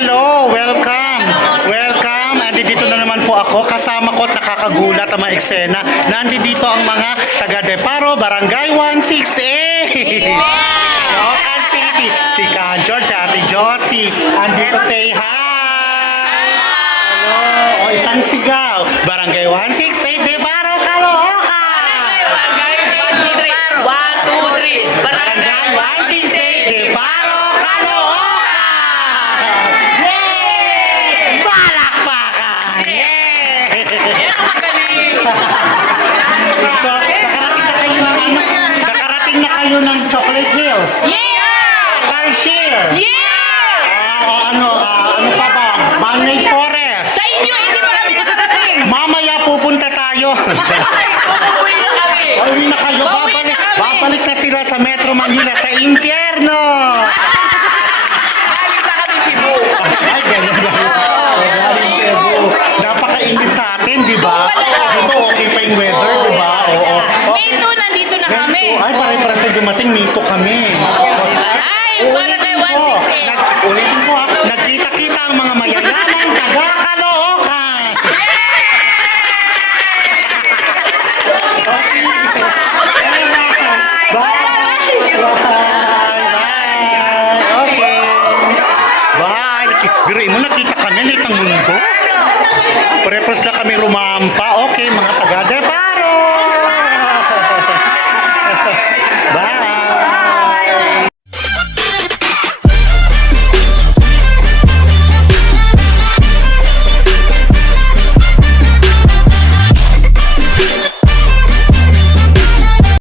hello! Welcome! Welcome! Andito na naman po ako. Kasama ko at nakakagulat ang mga eksena. Nandito ang mga taga Deparo, Barangay 16A! Local City. Si Ka George, si Ate Josie. Andito say hi! Hello! O, isang sigaw. Barangay 16A, Deparo, Caloocan! Barangay 16A, Deparo, Caloocan! Yay! Palakpakan! Yay! So, nakarating na kayo ng Chocolate Hills. Tarsier. Ano pa ba? Manmade Forest. Sa inyo, hindi pa kami nakarating. Mamaya pupunta tayo. Uuwi na kami. Uwi na kayo. Pauwi na kami. Babalik na sila sa Metro Manila sa impyerno.